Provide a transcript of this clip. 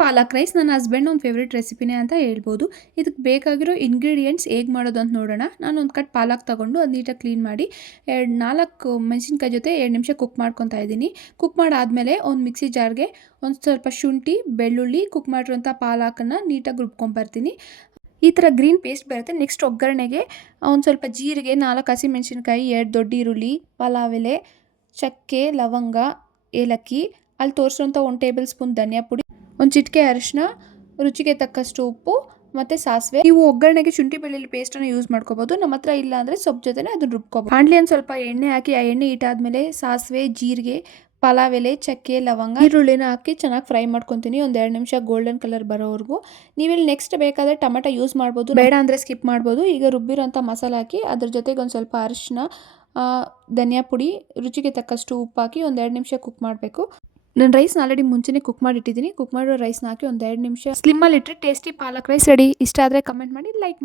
ಪಾಲಕ್ rice ನನ್ನ husband ಒಂದು favourite ರೆಸಿಪಿನೇ ಅಂತ ಹೇಳ್ಬೋದು. ಇದಕ್ಕೆ ಬೇಕಾಗಿರೋ ಇಂಗ್ರೀಡಿಯೆಂಟ್ಸ್ ಹೇಗೆ ಮಾಡೋದು ಅಂತ ನೋಡೋಣ. ನಾನು ಒಂದು ಕಟ್ ಪಾಲಕ್ ತೊಗೊಂಡು ಅದು ನೀಟಾಗಿ ಕ್ಲೀನ್ ಮಾಡಿ 4 ಮೆಣಸಿನ್ಕಾಯಿ ಜೊತೆ 2 ನಿಮಿಷ ಕುಕ್ ಮಾಡ್ಕೊತಾ ಇದ್ದೀನಿ. ಕುಕ್ ಮಾಡಾದಮೇಲೆ ಒಂದು ಮಿಕ್ಸಿ ಜಾರ್ಗೆ ಒಂದು ಸ್ವಲ್ಪ ಶುಂಠಿ, ಬೆಳ್ಳುಳ್ಳಿ, ಕುಕ್ ಮಾಡಿರೋಂಥ ಪಾಲಕನ್ನು ನೀಟಾಗಿ ರುಬ್ಕೊಂಬರ್ತೀನಿ. ಈ ಥರ ಗ್ರೀನ್ ಪೇಸ್ಟ್ ಬರುತ್ತೆ. ನೆಕ್ಸ್ಟ್ ಒಗ್ಗರಣೆಗೆ ಒಂದು ಸ್ವಲ್ಪ ಜೀರಿಗೆ, 4 ಹಸಿಮೆಣಸಿನ್ಕಾಯಿ, 2 ದೊಡ್ಡ ಈರುಳ್ಳಿ, ಪಲಾವ್ ಎಲೆ, ಚಕ್ಕೆ, ಲವಂಗ, ಏಲಕ್ಕಿ, ಅಲ್ಲಿ ತೋರಿಸಿರೋಂಥ 1 ಟೇಬಲ್ ಸ್ಪೂನ್ ಧನಿಯಾ ಪುಡಿ, ಒಂದು ಚಿಟಿಕೆ ಅರಿಶಿನ, ರುಚಿಗೆ ತಕ್ಕಷ್ಟು ಉಪ್ಪು ಮತ್ತು ಸಾಸಿವೆ. ನೀವು ಒಗ್ಗರಣೆಗೆ ಶುಂಠಿ ಬೆಳ್ಳುಳ್ಳಿ ಪೇಸ್ಟನ್ನು ಯೂಸ್ ಮಾಡ್ಕೋಬೋದು. ನಮ್ಮ ಹತ್ರ ಇಲ್ಲ ಅಂದರೆ ಸೊಪ್ಪು ಜೊತೆನೇ ಅದನ್ನು ರುಬ್ಕೋಬೋದು. ಬಾಣಲಿ ಒಂದು ಸ್ವಲ್ಪ ಎಣ್ಣೆ ಹಾಕಿ ಆ ಎಣ್ಣೆ ಇಟ್ಟಾದಮೇಲೆ ಸಾಸಿವೆ, ಜೀರಿಗೆ, ಪಲಾವ್ ಎಲೆ, ಚಕ್ಕೆ, ಲವಂಗ, ಈರುಳ್ಳಿನ ಹಾಕಿ ಚೆನ್ನಾಗಿ ಫ್ರೈ ಮಾಡ್ಕೊತೀನಿ ಒಂದು 2 ನಿಮಿಷ ಗೋಲ್ಡನ್ ಕಲರ್ ಬರೋವರೆಗೂ. ನೀವಿಲ್ಲಿ ನೆಕ್ಸ್ಟ್ ಬೇಕಾದರೆ ಟೊಮೆಟೊ ಯೂಸ್ ಮಾಡ್ಬೋದು, ಬೇಡ ಅಂದರೆ ಸ್ಕಿಪ್ ಮಾಡ್ಬೋದು. ಈಗ ರುಬ್ಬಿರೋಂಥ ಮಸಾಲೆ ಹಾಕಿ ಅದ್ರ ಜೊತೆಗೆ ಒಂದು ಸ್ವಲ್ಪ ಅರಿಶಿನ, ಧನಿಯಾ ಪುಡಿ, ರುಚಿಗೆ ತಕ್ಕಷ್ಟು ಉಪ್ಪು ಹಾಕಿ ಒಂದು 2 ನಿಮಿಷ ಕುಕ್ ಮಾಡಬೇಕು. ನಾನು ರೈಸ್ನ ಆಲ್ರೆಡಿ ಮುಂಚೆನೇ ಕುಕ್ ಮಾಡಿಟ್ಟಿದ್ದೀನಿ. ಕುಕ್ ಮಾಡಿರೋ ರೈಸ್ನ ಹಾಕಿ ಒಂದು 2 ನಿಮಿಷ ಸ್ಲಿಮ್ಮಲ್ಲಿ ಇಟ್ಟರೆ ಟೇಸ್ಟಿ ಪಾಲಕ್ ರೈಸ್ ರೆಡಿ. ಇಷ್ಟ ಆದರೆ ಕಮೆಂಟ್ ಮಾಡಿ, ಲೈಕ್ ಮಾಡಿ.